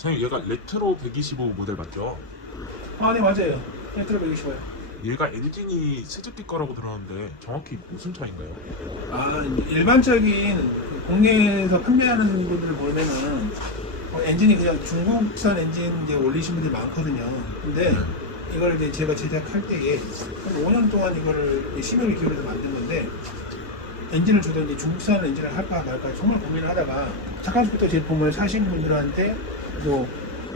사장님 얘가 레트로 125 모델 맞죠? 아, 네, 맞아요. 레트로 125요. 얘가 엔진이 스즈키 거라고 들었는데 정확히 무슨 차인가요? 아, 일반적인 그 국내에서 판매하는 분들 보면은 엔진이 그냥 중국산 엔진 이제 올리신 분들이 많거든요. 근데 이걸 이제 제가 제작할 때에 한 5년 동안 이거를 심혈을 기울여서 만든 건데, 엔진을 줘도 이제 중국산 엔진을 할까 말까 정말 고민을 하다가 착한스쿠터 제품을 사신 분들한테 또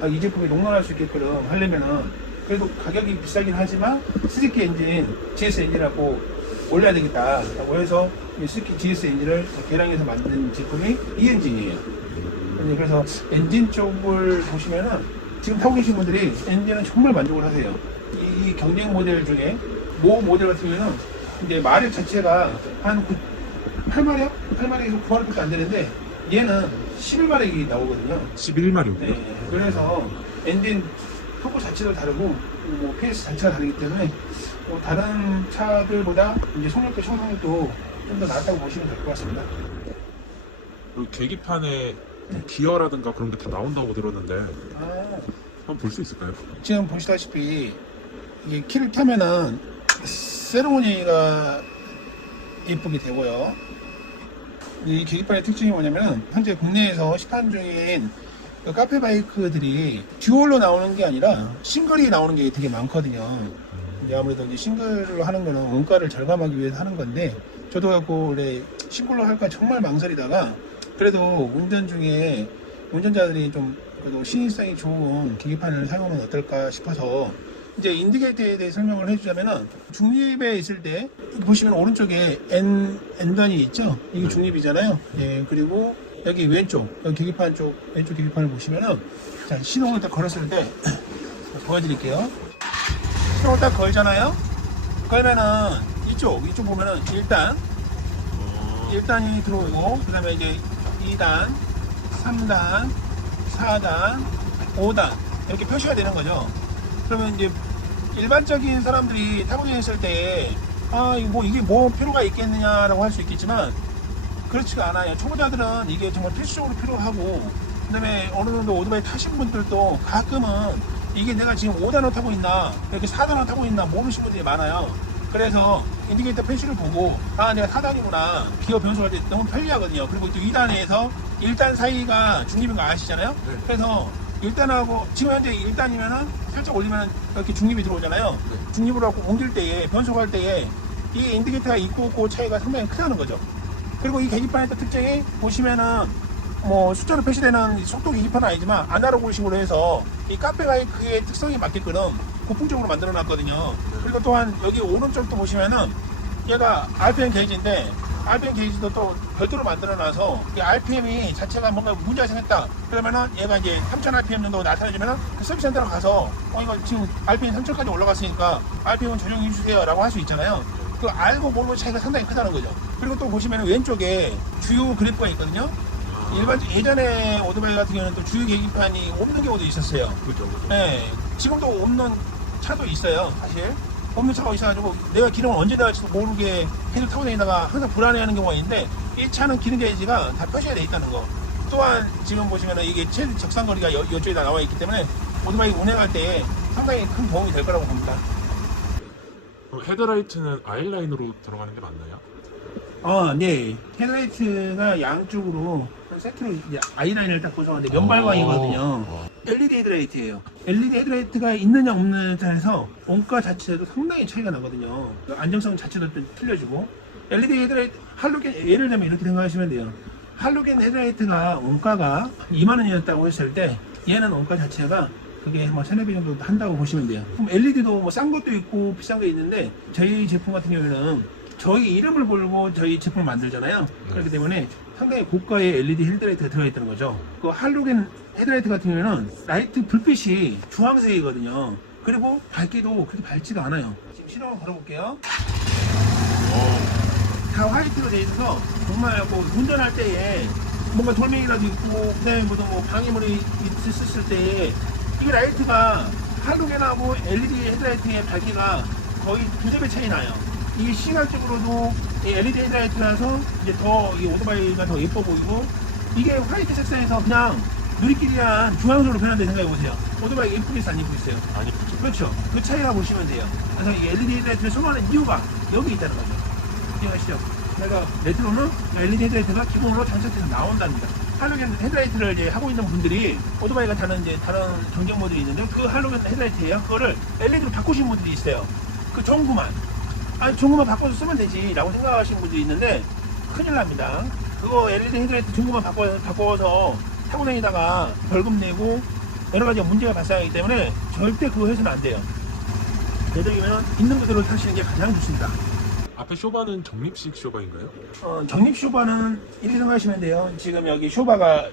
이 제품이 롱런할 수 있게끔 하려면은 그래도 가격이 비싸긴 하지만 스즈키 엔진, GS 엔진이라고 올려야 되겠다라고 해서 이 스즈키 GS 엔진을 개량해서 만든 제품이 이 엔진이에요. 그래서 엔진 쪽을 보시면은 지금 타고 계신 분들이 엔진은 정말 만족을 하세요. 이 경쟁 모델 중에 모 모델 같은 경우는 이제 마력 자체가 한 8마력? 8마력에서 9마력밖에 안 되는데 얘는 11마력이 나오거든요. 11마력이요? 네, 그래서 엔진 터보 자체도 다르고 뭐 PS 자체가 다르기 때문에 뭐 다른 차들보다 이제 속력도 청성력도 좀 더 낫다고 보시면 될 것 같습니다. 그리고 계기판에 기어라든가 그런 게 다 나온다고 들었는데 아, 한번 볼 수 있을까요? 지금 보시다시피 이게 키를 타면은 세레모니가 예쁘게 되고요. 이 계기판의 특징이 뭐냐면 현재 국내에서 시판 중인 그 카페 바이크들이 듀얼로 나오는 게 아니라 싱글이 나오는 게 되게 많거든요. 이제 아무래도 이제 싱글로 하는 거는 원가를 절감하기 위해서 하는 건데, 저도 갖고 원래 싱글로 할까 정말 망설이다가 그래도 운전 중에 운전자들이 좀 그래도 신인성이 좋은 계기판을 사용하면 어떨까 싶어서 이제 인디케이터에 대해 설명을 해주자면은, 중립에 있을 때 보시면 오른쪽에 N단이 있죠. 이게 중립이잖아요. 예, 그리고 여기 왼쪽 여기 계기판 쪽 왼쪽 계기판을 보시면은, 자, 시동을 딱 걸었을 때 보여드릴게요. 시동을 딱 걸잖아요. 걸면은 이쪽 보면은 1단이 들어오고, 그 다음에 이제 2단, 3단, 4단, 5단 이렇게 표시가 되는 거죠. 그러면 이제 일반적인 사람들이 타고 다녔을 때 이게 뭐 필요가 있겠느냐라고 할 수 있겠지만 그렇지가 않아요. 초보자들은 이게 정말 필수적으로 필요하고, 그 다음에 어느 정도 오토바이 타신 분들도 가끔은 이게 내가 지금 5단을 타고 있나 이렇게 4단을 타고 있나 모르시는 분들이 많아요. 그래서 인디케이터 표시를 보고 내가 4단이구나, 기어 변속할 때 너무 편리하거든요. 그리고 또 2단에서 1단 사이가 중립인 거 아시잖아요. 네. 그래서 1단하고 지금 현재 1단이면은 살짝 올리면 이렇게 중립이 들어오잖아요. 중립으로 하고 옮길 때에, 변속할 때에 이 인디케이터가 있고 없고 차이가 상당히 크다는 거죠. 그리고 이 계기판의 또 특징이 보시면은 뭐 숫자로 표시되는 속도 계기판은 아니지만 아날로그식으로 해서 이 카페 바이크의 특성에 맞게끔 고풍적으로 만들어 놨거든요. 그리고 또한 여기 오른쪽도 보시면은 얘가 RPM 게이지인데, RPM 게이지도 또 별도로 만들어 놔서 이 RPM이 자체가 뭔가 문제가 생겼다 그러면은 얘가 이제 3000 RPM 정도 나타내주면은 그 서비스 센터로 가서 이거 지금 RPM 3000까지 올라갔으니까 RPM 조정해 주세요 라고 할 수 있잖아요. 그 알고 모르는 차이가 상당히 크다는 거죠. 그리고 또 보시면 왼쪽에 주요 그래프가 있거든요. 예전에 오토바이 같은 경우는 또 주요 계기판이 없는 경우도 있었어요. 그죠. 네, 지금도 없는 차도 있어요. 사실 없는 차가 있어가지고 내가 기름을 언제 나갈지도 모르게 계속 타고 다니다가 항상 불안해하는 경우가 있는데, 이 차는 기름 게이지가 다 표시가 되어 있다는 거. 또한 지금 보시면 이게 최대 적상거리가 이쪽에 다 나와 있기 때문에 오토바이 운행할 때 상당히 큰 도움이 될 거라고 봅니다. 그럼 헤드라이트는 아이라인으로 들어가는 게 맞나요? 네. 헤드라이트가 양쪽으로 한 세트로 이제 아이라인을 딱 구성하는데 면발광이거든요. LED 헤드라이트예요. LED 헤드라이트가 있느냐 없느냐에서 원가 자체도 상당히 차이가 나거든요. 안정성 자체도 좀 틀려지고, LED 헤드라이트 할로겐, 예를 들면 이렇게 생각하시면 돼요. 할로겐 헤드라이트가 원가가 2만 원이었다고 했을 때 얘는 원가 자체가 그게 뭐 3-4배 정도 한다고 보시면 돼요. 그럼 LED도 뭐 싼 것도 있고 비싼 게 있는데, 저희 제품 같은 경우에는 저희 이름을 걸고 저희 제품을 만들잖아요. 그렇기 때문에 상당히 고가의 LED 헤드라이트가 들어있다는 거죠. 그 할로겐 헤드라이트 같은 경우에는 라이트 불빛이 주황색이거든요. 그리고 밝기도 그렇게 밝지가 않아요. 지금 시동을 걸어볼게요. 다 화이트로 되어 있어서 정말 뭐 운전할 때에 뭔가 돌멩이라도 있고, 그다음에 뭐 방해물이 있었을 때 이 라이트가 할로겐하고 LED 헤드라이트의 밝기가 거의 2-3배 차이 나요. 이게 시각적으로도 LED 헤드라이트라서 이제 더 이 오토바이가 더 예뻐 보이고, 이게 화이트 색상에서 그냥 누리끼리랑 중앙선으로 변한다고 생각해보세요. 오토바이가 이쁘겠어 안 이쁘겠어요? 아니 그죠. 그렇죠. 그 차이가 보시면 돼요. 그래서 이 LED 헤드라이트를 선호하는 이유가 여기 있다는 거죠. 이해가시죠? 그래서 레트로는 LED 헤드라이트가 기본으로 장착돼서 나온답니다. 할로겐 헤드라이트를 이제 하고 있는 분들이 오토바이가 타는 이제 다른 경쟁 모델이 있는데 그 할로겐 헤드라이트예요. 그거를 LED로 바꾸신 분들이 있어요. 그 전구만. 아니 전구만 바꿔서 쓰면 되지 라고 생각하시는 분들이 있는데 큰일 납니다. 그거 LED 헤드라이트 전구만 바꿔서 타고 다니다가 벌금 내고 여러 가지 문제가 발생하기 때문에 절대 그거 해서는 안 돼요. 되도록이면 있는 그대로 타시는 게 가장 좋습니다. 앞에 쇼바는 적립식 쇼바인가요? 적립 쇼바는 이렇게 생각하시면 돼요. 지금 여기 쇼바가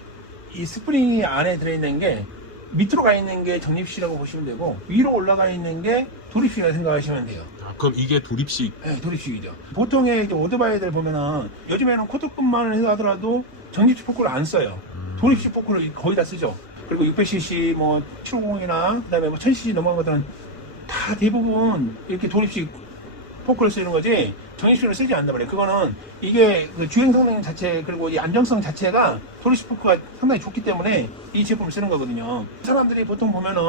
이 스프링이 안에 들어있는 게 밑으로 가 있는 게 적립식이라고 보시면 되고 위로 올라가 있는 게 도립식이라고 생각하시면 돼요. 아, 그럼 이게 도립식. 네, 도립식이죠. 보통의 이제 오토바이들 보면은 요즘에는 코트급만 하더라도 적립식 포크를 안 써요. 도립식 포크를 거의 다 쓰죠. 그리고 600cc 뭐 750이나 그다음에 뭐 1000cc 넘어간 것들은 다 대부분 이렇게 도립식 포크를 쓰는 거지 적립식을 쓰지 않는단 말이에요. 그거는 이게 그 주행 성능 자체 그리고 이 안정성 자체가 도립식 포크가 상당히 좋기 때문에 이 제품을 쓰는 거거든요. 사람들이 보통 보면은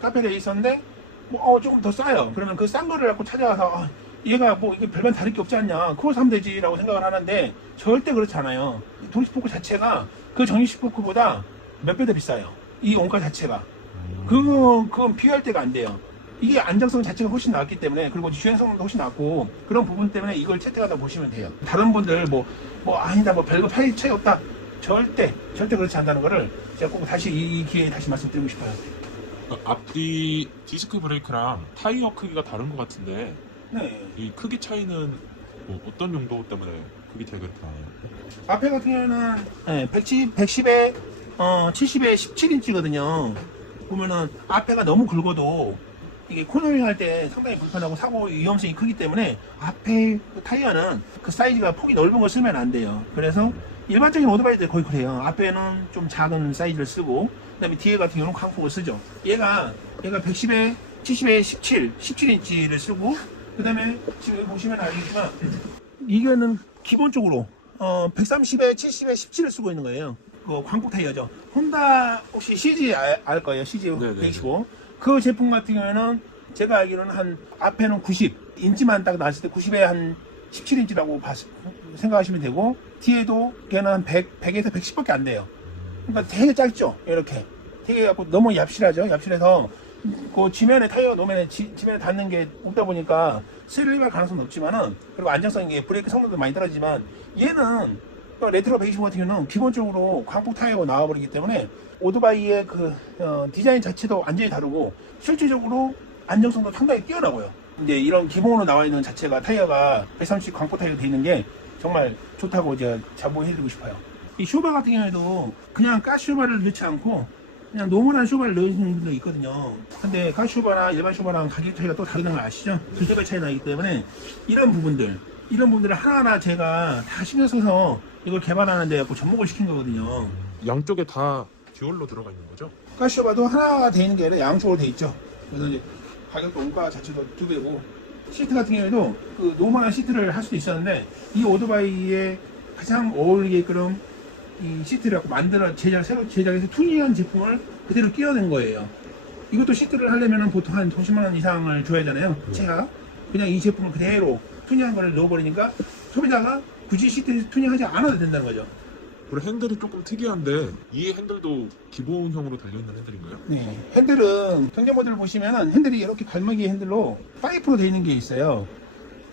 카페에 있었는데 뭐 조금 더 싸요. 그러면 그 싼 거를 갖고 찾아가서 얘가 뭐 이게 별반 다를 게 없지 않냐 그거 사면 되지라고 생각을 하는데 절대 그렇지 않아요. 도립식 포크 자체가 그 적립식 포크보다 몇 배 더 비싸요. 이 원가 자체가. 그건 비교할 때가 안 돼요. 이게 안정성 자체가 훨씬 나았기 때문에 그리고 주행성도 훨씬 낮고 그런 부분 때문에 이걸 채택하다 보시면 돼요. 다른 분들 뭐 아니다 뭐 별거 차이 없다 절대 그렇지 않다는 거를 제가 꼭 다시 이 기회에 다시 말씀드리고 싶어요. 앞뒤 디스크 브레이크랑 타이어 크기가 다른 것 같은데 네. 이 크기 차이는 뭐 어떤 용도 때문에 크기 차이가 이렇게 나요? 앞에 같은 경우는 110에 70에 17인치거든요. 보면은 앞에가 너무 굵어도 이게 코너링 할 때 상당히 불편하고 사고 위험성이 크기 때문에 앞에 그 타이어는 그 사이즈가 폭이 넓은 걸 쓰면 안 돼요. 그래서 일반적인 오토바이들 거의 그래요. 앞에는 좀 작은 사이즈를 쓰고 그다음에 뒤에 같은 경우는 광폭을 쓰죠. 얘가 110에 70에 17인치를 쓰고 그다음에 지금 여기 보시면 알겠지만 이거는 기본적으로 130에 70에 17을 쓰고 있는 거예요. 그 광폭 타이어죠. 혼다 혹시 CG 알 거예요. CG 125. 그 제품 같은 경우에는 제가 알기로는 한 앞에는 90 인치만 딱 나왔을 때 90에 한 17인치라고 생각하시면 되고 뒤에도 걔는 한 100에서 110밖에 안 돼요. 그러니까 되게 짧죠. 이렇게 되게 갖고 너무 얍실하죠. 얍실해서 그 지면에 타이어 놓으면 지면에 닿는 게 없다 보니까 슬립할 가능성은 없지만은 그리고 안정성이 브레이크 성능도 많이 떨어지지만 얘는 레트로 125 같은 경우는 기본적으로 광폭 타이어가 나와버리기 때문에 오토바이의 그 디자인 자체도 완전히 다르고 실질적으로 안정성도 상당히 뛰어나고요. 이제 이런 기본으로 나와 있는 자체가 타이어가 130 광폭 타이어가 되어 있는 게 정말 좋다고 제가 자부해드리고 싶어요. 이 쇼바 같은 경우에도 그냥 가스쇼바를 넣지 않고 그냥 노멀한 쇼바를 넣는 분도 있거든요. 근데 가스쇼바나 일반 쇼바랑 가격 차이가 또 다르다는 걸 아시죠? 두세 배 차이 나기 때문에 이런 부분들을 하나하나 제가 다 신경 써서 이걸 개발하는데 접목을 시킨 거거든요. 양쪽에 다 듀얼로 들어가 있는 거죠? 가스쇼바도 하나가 돼 있는 게 아니라 양쪽으로 돼 있죠. 그래서 이제 가격도 원가 자체도 2배고 시트 같은 경우에도 그 노멀한 시트를 할 수도 있었는데 이 오토바이에 가장 어울리게끔 이 시트를 새로 제작해서 튜닝한 제품을 그대로 끼워낸 거예요. 이것도 시트를 하려면 보통 한 50만 원 이상을 줘야 하잖아요. 제가 그냥 이 제품을 그대로 튜닝한 거를 넣어버리니까 소비자가 굳이 시트 튜닝하지 않아도 된다는 거죠. 그리고 핸들이 조금 특이한데 이 핸들도 기본형으로 달려있는 핸들인가요? 네, 핸들은 경제 모델을 보시면은 핸들이 이렇게 갈매기 핸들로 파이프로 되어 있는 게 있어요.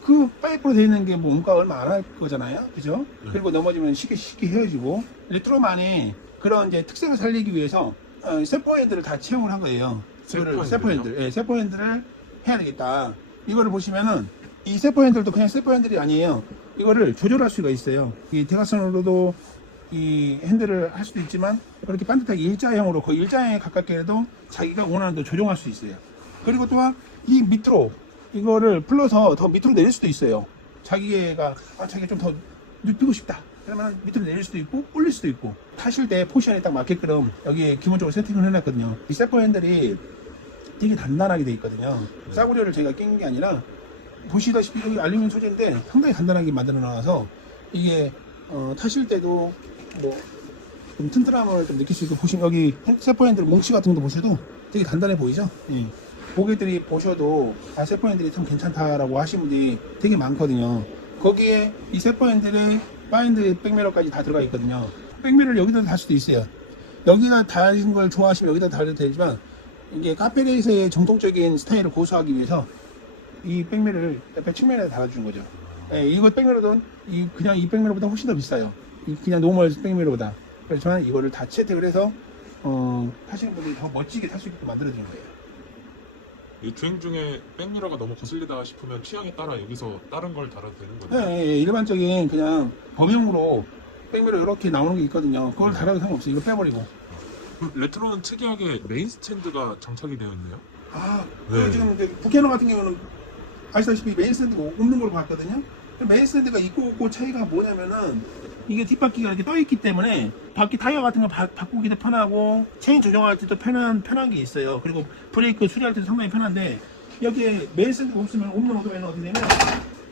그 파이프로 되어 있는 게 뭐 원가 얼마 안 할 거잖아요, 그죠? 네. 그리고 넘어지면 쉽게 헤어지고 레트로만의 그런 이제 특색을 살리기 위해서 세포 핸들을 다 채용을 한 거예요. 세포 핸들, 세포 핸들을 해야 되겠다. 이거를 보시면은 이 세포 핸들도 그냥 세포 핸들이 아니에요. 이거를 조절할 수가 있어요. 이 대각선으로도 이 핸들을 할 수도 있지만 그렇게 반듯하게 일자형으로 거의 일자형에 가깝게 해도 자기가 원하는 대로 조정할 수 있어요. 그리고 또한 이 밑으로 이거를 풀러서 더 밑으로 내릴 수도 있어요. 자기가 자기가 좀 더 눕히고 싶다. 그러면 밑으로 내릴 수도 있고 올릴 수도 있고 타실 때 포지션에 딱 맞게끔 여기에 기본적으로 세팅을 해놨거든요. 이 세포 핸들이 되게 단단하게 돼 있거든요. 싸구려를 제가 낀 게 아니라 보시다시피 여기 알루미늄 소재인데 상당히 단단하게 만들어 놔서 이게 타실 때도 뭐 좀 튼튼함을 좀 느낄 수 있고, 보시면 여기 세포 핸들 뭉치 같은 것도 보셔도 되게 단단해 보이죠? 예. 고객들이 보셔도 세포 핸들이 참 괜찮다라고 하시는 분들이 되게 많거든요. 거기에 이 세포 핸들에 파인드 백미러까지 다 들어가 있거든요. 백미러를 여기다 달 수도 있어요. 여기다 달는 걸 좋아하시면 여기다 달려도 되지만, 이게 카페레이서의 정통적인 스타일을 고수하기 위해서 이 백미러를 옆에 측면에 달아주는 거죠. 예, 이거 백미러도 그냥 이 백미러보다 훨씬 더 비싸요. 그냥 노멀 백미러보다. 그렇지만 이거를 다 채택을 해서 타시는 분들이 더 멋지게 탈 수 있게 만들어주는 거예요. 이 주행 중에 백미러가 너무 거슬리다 싶으면 취향에 따라 여기서 다른 걸 달아도 되는 거예요? 네, 일반적인 그냥 범용으로 백미러 이렇게 나오는 게 있거든요. 그걸 달아도 상관없어요. 이거 빼버리고. 레트로는 특이하게 메인 스탠드가 장착이 되어 있네요. 그 지금 이제 부캐너 같은 경우는 아시다시피 메인 스탠드가 없는 걸로 봤거든요. 메인 스탠드가 있고 없고 차이가 뭐냐면은, 이게 뒷바퀴가 이렇게 떠 있기 때문에 바퀴 타이어 같은 거 바꾸기도 편하고 체인 조정할 때도 편한 게 있어요. 그리고 브레이크 수리할 때도 상당히 편한데, 여기에 메인 스탠드가 없으면 없는 오토바이는 어떻게 되면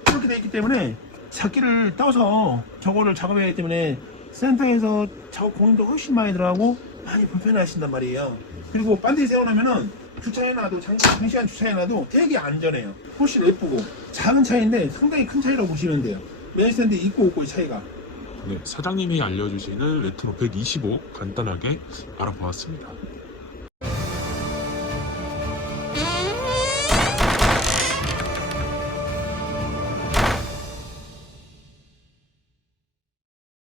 이렇게 돼 있기 때문에 자기를 떠서 저거를 작업해야 하기 때문에 센터에서 작업 공임도 훨씬 많이 들어가고 많이 불편해하신단 말이에요. 그리고 반대에 세워놓으면은 주차해놔도 장시간 주차해놔도 되게 안전해요. 훨씬 예쁘고 작은 차인데 상당히 큰 차이라고 보시면 돼요. 메인 스탠드 있고 없고의 차이가. 네, 사장님이 알려주시는 레트로 125 간단하게 알아보았습니다.